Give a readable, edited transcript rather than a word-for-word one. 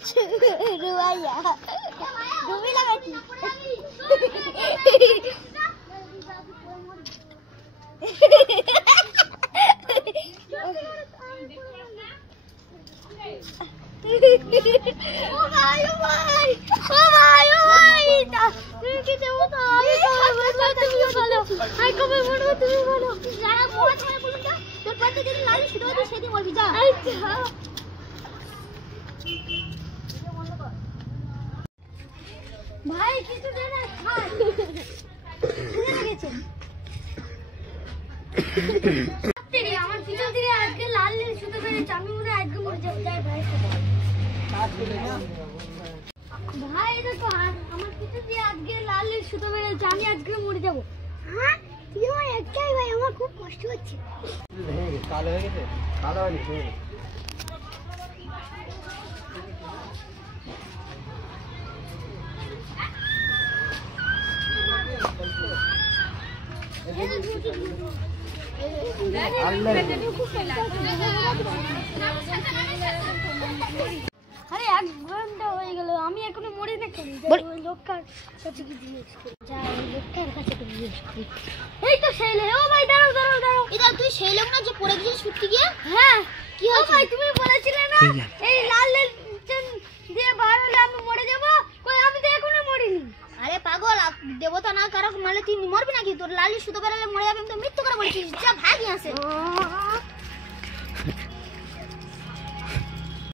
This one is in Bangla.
रुआया डूबी लगाती ओ भाई তুমি কি দেবো তো আমি তুমি বলো আই কবে বলবো তুমি বলো যারা মোড় করে বলুন না তোর পাতে যদি লালি শুধু তুই সেদিন বলবি যা ভাই কিছু দে না খাই বুঝে গেছে তেরি আমার পিছন থেকে আজকে লাল নীল শুধু বেরিয়েছে আমি মনে আজকে মরে যাব যাই ভাই কাজ করে না ভাই দেখো আমার পিছন দিয়ে আজকে লাল নীল শুধু বেরিয়েছে আমি আজকে মরে যাব হ্যাঁ তুই আমার একটাই ভাই আমার খুব কষ্ট হচ্ছে কালো হয়ে গেছে কালো হয়নি আরে 1 ঘন্টা হয়ে গেল আমি এখনো মরে না কেন লোকটার কাছে কি জিজ্ঞেস করি যা লোকটার কাছে কি জিজ্ঞেস করি এই তো শেলে ও ভাই দাঁড়াও এটা তুই শেলে না যে পড়ে গেছিস ছুটতে গিয়ে হ্যাঁ কি হয়েছে ভাই তুমি বলেছিলে না এই লাল লাল দিয়ে বার হলে আমি মরে যাব কই আমি তো এখনো মরিনি আরে পাগল দেবতা না কারক মারলে তুই মরবি নাকি তোর লালি সুতো বেরালে মরে যাবে আমি তো মৃত্যু করে বলছিস যা ভাগি আসে